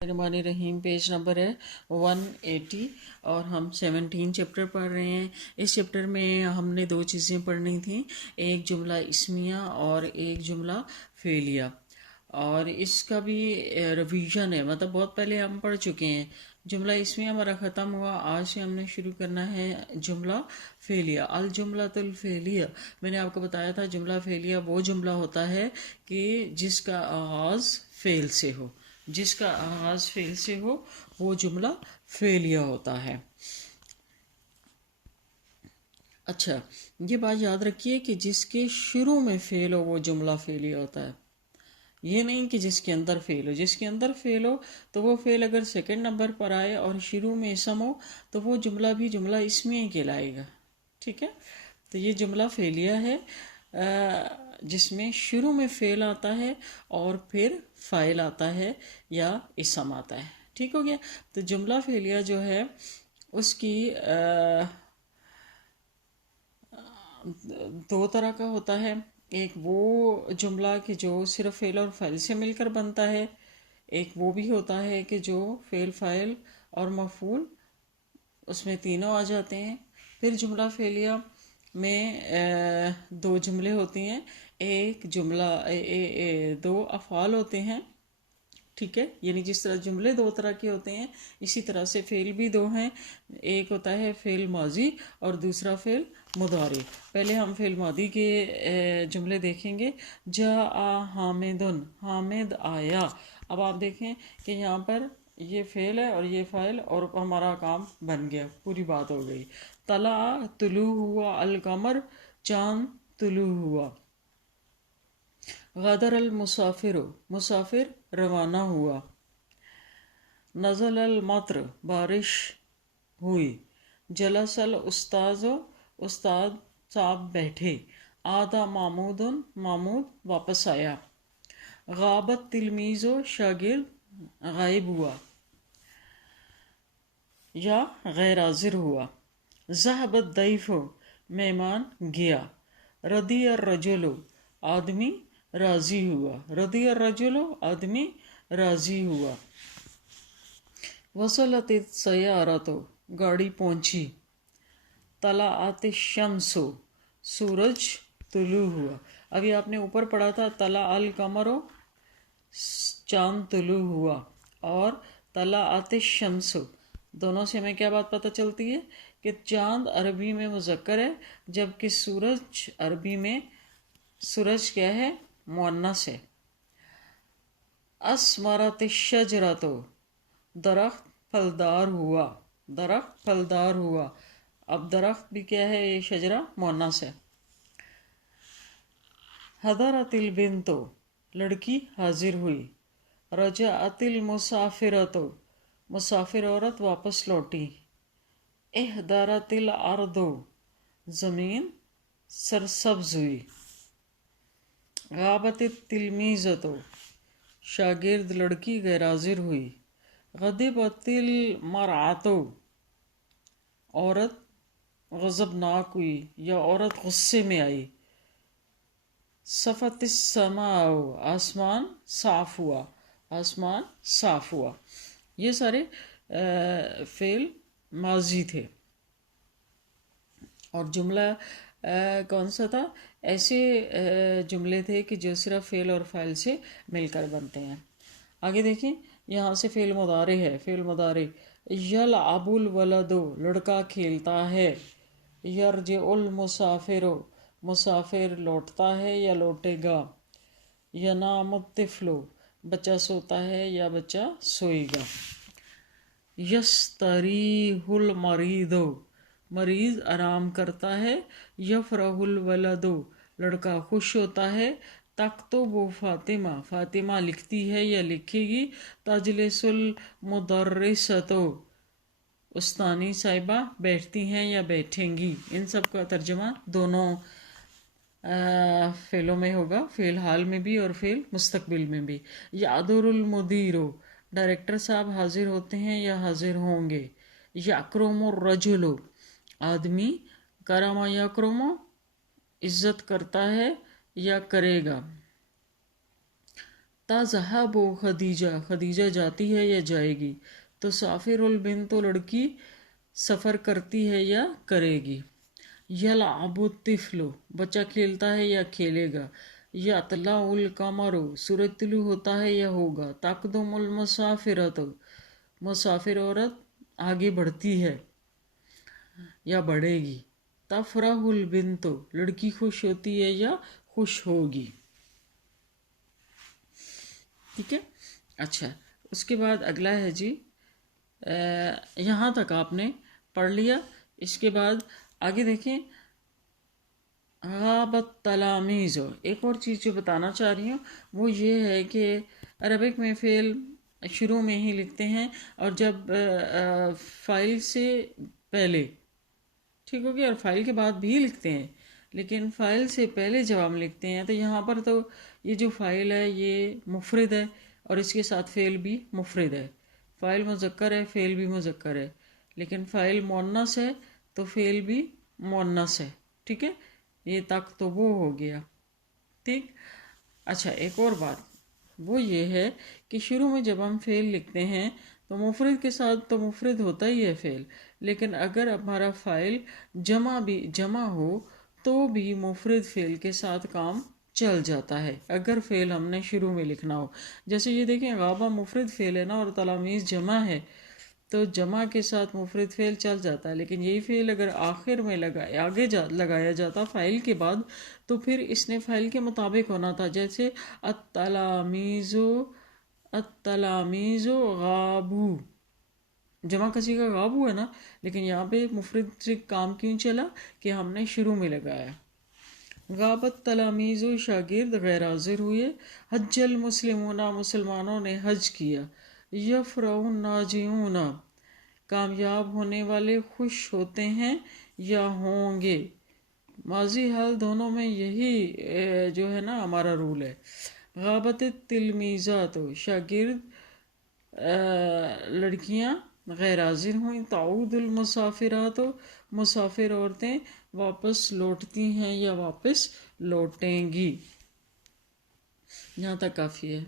रहीम। Page number है 180 और हम 17 चैप्टर पढ़ रहे हैं। इस चैप्टर में हमने दो चीज़ें पढ़नी थी, एक जुमला इस्मिया और एक जुमला फेलिया। और इसका भी रिवीजन है, मतलब बहुत पहले हम पढ़ चुके हैं। जुमला इस्मिया हमारा ख़त्म हुआ, आज से हमने शुरू करना है जुमला फेलिया। अल जुमला तुल फेलिया, मैंने आपको बताया था जुमला फेलिया वो जुमला होता है कि जिसका आगाज़ फेल से हो, जिसका आगाज फेल से हो वो जुमला फेलिया होता है। अच्छा, ये बात याद रखिए कि जिसके शुरू में फेल हो वो जुमला फेलिया होता है। ये नहीं कि जिसके अंदर फेल हो, जिसके अंदर फेल हो तो वो फेल अगर सेकंड नंबर पर आए और शुरू में इसम हो तो वो जुमला भी जुमला इसमें ही कहलाएगा। ठीक है, तो ये जुमला फेलिया है जिसमें शुरू में फेल आता है और फिर फाइल आता है या इसम आता है। ठीक हो गया। तो जुमला फेलिया जो है उसकी दो तरह का होता है। एक वो जुमला कि जो सिर्फ फेल और फाइल से मिलकर बनता है, एक वो भी होता है कि जो फेल फाइल और मफूल उसमें तीनों आ जाते हैं। फिर जुमला फेलिया में दो जुमले होती हैं, एक जुमला दो अफ़ाल होते हैं। ठीक है, यानी जिस तरह जुमले दो तरह के होते हैं इसी तरह से फेल भी दो हैं। एक होता है फेल माजी और दूसरा फेल मुदारी। पहले हम फेल मादी के जुमले देखेंगे। जा आ हामिदुन, हामिद आया। अब आप देखें कि यहाँ पर ये फेल है और ये फाइल और हमारा काम बन गया, पूरी बात हो गई। तला तुलू हुआ अल कमर, चांद तुलू हुआ। गदर अल मुसाफिर, मुसाफिर रवाना हुआ। नज़ल अल मत्र, बारिश हुई। जलसल उस्ताज़ो, उस्ताद साहब बैठे। आदा मामूदन, मामूद वापस आया। गाबत तिलमीज़ो, शागिर्द गायब हुआ या गैर हाजिर हुआ। ज़हबत दैफ़ो, मेहमान गया। रदी और रजुलो, आदमी राजी हुआ। रदी और रजुलो, आदमी राजी हुआ। वसलत सयारतो, गाड़ी पहुंची। तला आते शम्सो, सूरज तुलू हुआ। अभी आपने ऊपर पढ़ा था तला अल कमरो, चांद तुलू हुआ, और तला आते शम्सो, दोनों से हमें क्या बात पता चलती है कि चांद अरबी में मुज़क्कर है जबकि सूरज अरबी में, सूरज क्या है, मुअन्नस है। असमरत शजरतो, दरख्त फलदार हुआ। दरख्त फलदार हुआ। अब दरख्त भी क्या है, ये शजरा मुअन्नस है। हदरतिल बिन्तो, लड़की हाजिर हुई। रजाअतिल मुसाफिरतो, मुसाफिर औरत वापस लौटी। इहदरतिल अर्दो, ज़मीन सरसब्ज हुई। गाबतिल तिलमीज़तो, शागिर्द लड़की गैरहाजिर हुई। गदिबतिल मरआतो, औरत गज़बनाक हुई या औरत गुस्से में आई। सफ़तिस समाओ, आसमान साफ हुआ। आसमान साफ हुआ। ये सारे फेल माजी थे। और जुमला कौन सा था, ऐसे जुमले थे कि जो सिर्फ फेल और फाइल से मिलकर बनते हैं। आगे देखें, यहाँ से फेल मुदारे है। फेल मुदारे, यल अबुल वलदो, लड़का खेलता है। यरजिउल मुसाफिरो, मुसाफिर लौटता है या लौटेगा। यनामुत तिफलो, बच्चा सोता है या बच्चा सोएगा। यस्तरीहुल मरीदो, मरीज आराम करता है। यफरहुल वलदो, लड़का खुश होता है। तख्तुबु फातिमा, फातिमा लिखती है या लिखेगी। तजलिसुल मुदर्रिसतो, उस्तानी साहिबा बैठती हैं या बैठेंगी। इन सब का तर्जमा दोनों फेलों में होगा, फेल हाल में भी और फेल मुस्तकबिल में भी। यादुरुल मुदीरो, डायरेक्टर साहब हाजिर होते हैं या हाजिर होंगे। याक्रोमुर रजुलो, आदमी करामा याक्रोमो, इज्जत करता है या करेगा। تذهب خدیجہ، خدیجہ جاتی ہے یا جائے گی. تسافر البنت، لڑکی سفر کرتی ہے یا کرے گی. یلعب الطفل، بچہ کھیلتا ہے یا کھیلے گا. یطلع القمر، سورج طلوع ہوتا ہے یا ہوگا. تقدم المسافرۃ، مسافر عورت آگے بڑھتی ہے یا بڑھے گی. تفرح البنت، لڑکی خوش ہوتی ہے یا خوش ہوگی. ٹھیک ہے. اچھا، اس کے بعد اگلا ہے جی، یہاں تک آپ نے پڑھ لیا. اس کے بعد آگے دیکھیں، غابت تلامیز. ایک اور چیز جو بتانا چاہ رہی ہوں وہ یہ ہے کہ عربک میں فعل شروع میں ہی لکھتے ہیں، اور جب فاعل سے پہلے، ٹھیک ہو گیا، اور فاعل کے بعد بھی لکھتے ہیں، لیکن فاعل سے پہلے جب ہم لکھتے ہیں تو یہاں پر تو یہ جو فاعل ہے یہ مفرد ہے، اور اس کے ساتھ فعل بھی مفرد ہے. فاعل مذکر ہے، فعل بھی مذکر ہے. لیکن فاعل مؤنث ہے تو فعل بھی مؤنث ہے. ٹھیک ہے، یہ تک تو وہ ہو گیا. ٹھیک. اچھا، ایک اور بات وہ یہ ہے کہ شروع میں جب ہم فعل لکھتے ہیں تو مفرد کے ساتھ تو مفرد ہوتا ہی ہے فعل، لیکن اگر ہمارا فاعل جمع ہو تو بھی مفرد فعل کے ساتھ کام چل جاتا ہے اگر فعل ہم نے شروع میں لکھنا ہو. جیسے یہ دیکھیں، غابہ مفرد فعل ہے نا، اور تلامیذ جمع ہے، تو جمع کے ساتھ مفرد فعل چل جاتا ہے. لیکن یہی فعل اگر آخر میں لگایا جاتا فاعل کے بعد تو پھر اس نے فاعل کے مطابق ہونا تھا. جیسے التلامیذ غابو، جمع کسی کا غابو ہے نا، لیکن یہاں پہ مفرد سے کام کیوں چلا کہ ہم نے شروع میں لگایا. غابت تلامیذ، شاگرد غیر حاضر ہوئے. حج المسلمون، مسلمانوں نے حج کیا. یفرح الناجحون، کامیاب ہونے والے خوش ہوتے ہیں یا ہوں گے. ماضی حال دونوں میں یہی جو ہے نا ہمارا رول ہے. غابت التلمیذات، شاگرد لڑکیاں غیر حاضر ہوئیں. تعود المسافرات، مسافر عورتیں واپس لوٹتی ہیں یا واپس لوٹیں گی. یہاں تک کافی ہے.